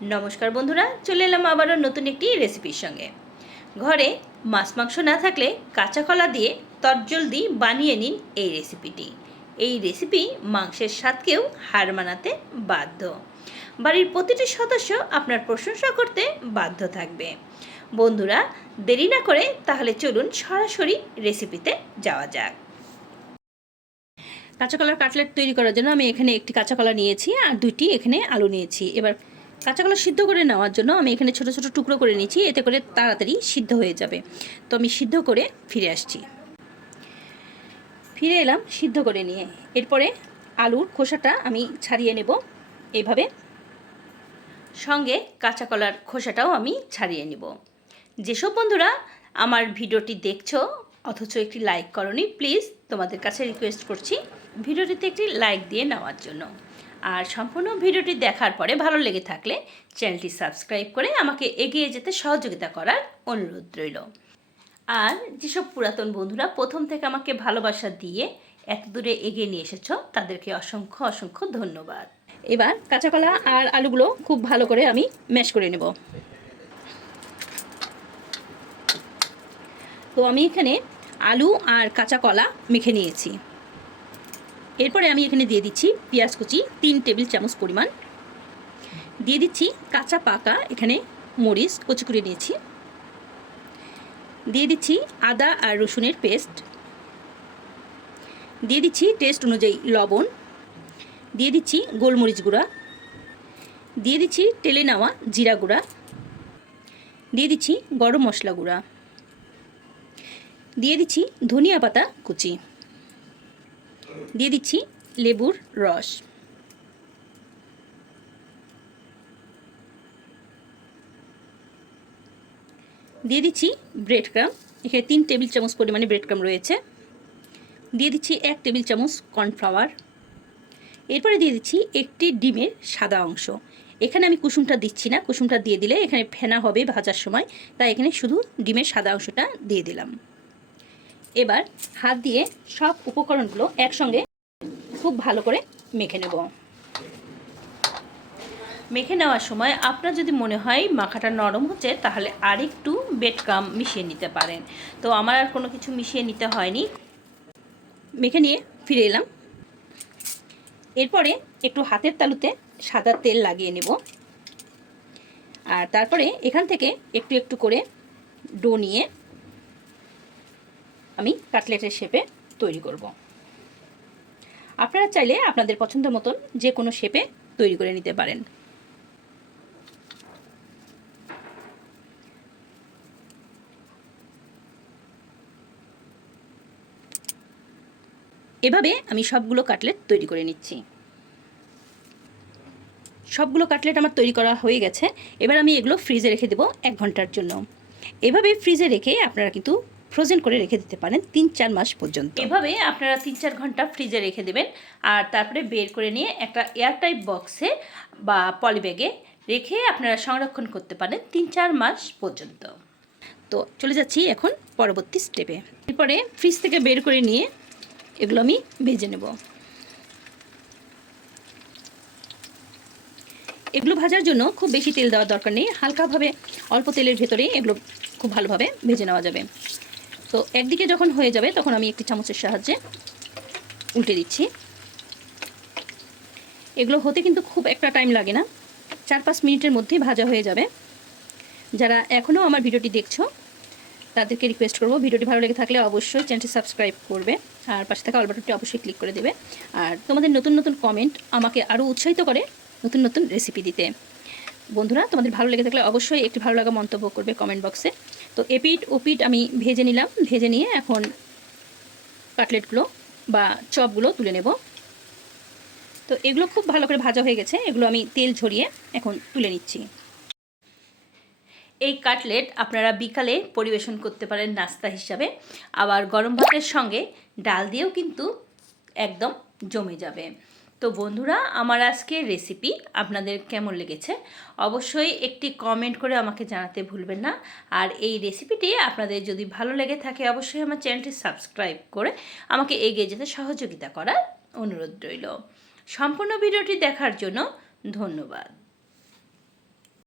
नमस्कार बंधुरा चले एलाम आबारो नतून एकटी रेसिपिर संगे। घरे माछ मांस ना थाकले काँचा कला दिए तटजलदी बानिये निन এই রেসিপিটি। এই রেসিপি মাংসের স্বাদকেও হার মানাতে বাধ্য। বাড়ির প্রতিটি সদস্য আপনার প্রশংসা করতে বাধ্য থাকবে। বন্ধুরা দেরি না করে তাহলে চলুন সরাসরি রেসিপিতে যাওয়া যাক। কাঁচা কলার কাটলেট তৈরি করার জন্য আমি এখানে একটি কাঁচা কলা নিয়েছি আর দুইটি এখানে আলু নিয়েছি। এবার কাঁচা কলা সিদ্ধ করে নেওয়ার জন্য আমি এখানে ছোট ছোট টুকরো করে নিয়েছি, এতে করে তাড়াতাড়ি সিদ্ধ হয়ে যাবে। তো আমি সিদ্ধ করে ফিরে আসছি। ফিরে এলাম সিদ্ধ করে নিয়ে। এরপরে আলুর খোসাটা আমি ছাড়িয়ে নেব এইভাবে, সঙ্গে কাঁচা কলার খোসাটাও আমি ছাড়িয়ে নেব। যেসব বন্ধুরা আমার ভিডিওটি দেখছো অথচ একটি লাইক করনি, প্লিজ তোমাদের কাছে রিকোয়েস্ট করছি ভিডিওটিতে একটি লাইক দিয়ে নেওয়ার জন্য। আর সম্পূর্ণ ভিডিওটি দেখার পরে ভালো লেগে থাকলে চ্যানেলটি সাবস্ক্রাইব করে আমাকে এগিয়ে যেতে সহযোগিতা করার অনুরোধ রইল। আর যেসব পুরাতন বন্ধুরা প্রথম থেকে আমাকে ভালোবাসা দিয়ে এত দূরে এগিয়ে নিয়ে এসেছো তাদেরকে অসংখ্য অসংখ্য ধন্যবাদ। এবার কাঁচা কলা আর আলুগুলো খুব ভালো করে আমি ম্যাশ করে নেব। তো আমি এখানে আলু আর কাঁচা কলা মেখে নিয়েছি। এরপরে আমি এখানে দিয়ে দিচ্ছি পেঁয়াজ কুচি 3 টেবিল চামচ পরিমাণ, দিয়ে দিচ্ছি কাঁচা পাকা এখানে মরিচ কুচি করে নিয়েছি, দিয়ে দিচ্ছি আদা আর রসুনের পেস্ট, দিয়ে দিচ্ছি টেস্ট অনুযায়ী লবণ, দিয়ে দিচ্ছি গোলমরিচ গুঁড়া, দিয়ে দিচ্ছি তেলে নেওয়া জিরা গুঁড়া, দিয়ে দিচ্ছি গরম মশলা গুঁড়া, দিয়ে দিচ্ছি ধনিয়া পাতা কুচি, দিয়ে দিচ্ছি লেবুর রস, দিয়ে দিচ্ছি ব্রেড ক্রাম, এখানে 3 টেবিল চামচ পরিমাণে ব্রেড ক্রাম রয়েছে, দিয়ে দিচ্ছি 1 টেবিল চামচ কর্নফ্লাওয়ার। এরপরে দিয়ে দিচ্ছি একটি ডিমের সাদা অংশ। এখানে আমি কুসুমটা দিচ্ছি না, কুসুমটা দিয়ে দিলে এখানে ফেনা হবে ভাজার সময়, তাই এখানে শুধু ডিমের সাদা অংশটা দিয়ে দিলাম। এবার হাত দিয়ে সব উপকরণগুলো একসঙ্গে খুব ভালো করে মেখে নেব। মেখে নেওয়ার সময় আপনার যদি মনে হয় মাখাটা নরম হচ্ছে তাহলে আরেকটু ব্রেড ক্রাম মিশিয়ে নিতে পারেন। তো আমার আর কোনো কিছু মিশিয়ে নিতে হয়নি। মেখে নিয়ে ফিরে এলাম। এরপরে একটু হাতের তালুতে সাদা তেল লাগিয়ে নেব, আর তারপরে এখান থেকে একটু একটু করে ডো নিয়ে আমি কাটলেটের শেপে তৈরি করব। আপনারা চাইলে আপনাদের পছন্দ মতন যে কোনো শেপে তৈরি করে নিতে পারেন। এভাবে আমি সবগুলো কাটলেট তৈরি করে নিচ্ছি। সবগুলো কাটলেট আমার তৈরি করা হয়ে গেছে। এবার আমি এগুলো ফ্রিজে রেখে দেবো 1 ঘন্টার জন্য। এভাবে ফ্রিজে রেখে আপনারা কিন্তু ফ্রোজেন করে রেখে দিতে পারেন 3-4 মাস পর্যন্ত। এভাবে আপনারা 3-4 ঘন্টা ফ্রিজে রেখে দেবেন, আর তারপরে বের করে নিয়ে একটা এয়ারটাইট বক্সে বা পলিব্যাগে রেখে আপনারা সংরক্ষণ করতে পারেন 3-4 মাস পর্যন্ত। তো চলে যাচ্ছি এখন পরবর্তী স্টেপে। এরপরে ফ্রিজ থেকে বের করে নিয়ে এগুলো আমি ভেজে নেব। এগুলো ভাজার জন্য খুব বেশি তেল দেওয়ার দরকার নেই, হালকাভাবে অল্প তেলের ভেতরে এগুলো খুব ভালোভাবে ভেজে নেওয়া যাবে। তো একদিকে যখন হয়ে যাবে তখন আমি একটি চামচের সাহায্যে উল্টে দিচ্ছি। এগুলো হতে কিন্তু খুব একটা টাইম লাগে না, 4-5 মিনিটের মধ্যেই ভাজা হয়ে যাবে। যারা এখনও আমার ভিডিওটি দেখছো তাদেরকে রিকোয়েস্ট করব, ভিডিওটি ভালো লেগে থাকলে অবশ্যই চ্যানেলটি সাবস্ক্রাইব করবে, আর পাশে থাকা অল বাটনটি অবশ্যই ক্লিক করে দেবে। আর তোমাদের নতুন নতুন কমেন্ট আমাকে আরও উৎসাহিত করে নতুন নতুন রেসিপি দিতে। বন্ধুরা তোমাদের ভালো লেগে থাকলে অবশ্যই একটি ভালো লাগা মন্তব্য করবে কমেন্ট বক্সে। তো এপিট ওপিট আমি ভেজে নিলাম, ভেজে নিয়ে এখন কাটলেটগুলো বা চপগুলো তুলে নেব। তো এগুলো খুব ভালো করে ভাজা হয়ে গেছে, এগুলো আমি তেল ঝরিয়ে এখন তুলে নিচ্ছি। এই কাটলেট আপনারা বিকালে পরিবেশন করতে পারেন নাস্তা হিসাবে, আবার গরম ভাতের সঙ্গে ডাল দিয়েও কিন্তু একদম জমে যাবে। তো বন্ধুরা আমার আজকের রেসিপি আপনাদের কেমন লেগেছে অবশ্যই একটি কমেন্ট করে আমাকে জানাতে ভুলবেন না। আর এই রেসিপিটি আপনাদের যদি ভালো লেগে থাকে অবশ্যই আমার চ্যানেলটি সাবস্ক্রাইব করে আমাকে এগিয়ে যেতে সহযোগিতা করার অনুরোধ রইল। সম্পূর্ণ ভিডিওটি দেখার জন্য ধন্যবাদ।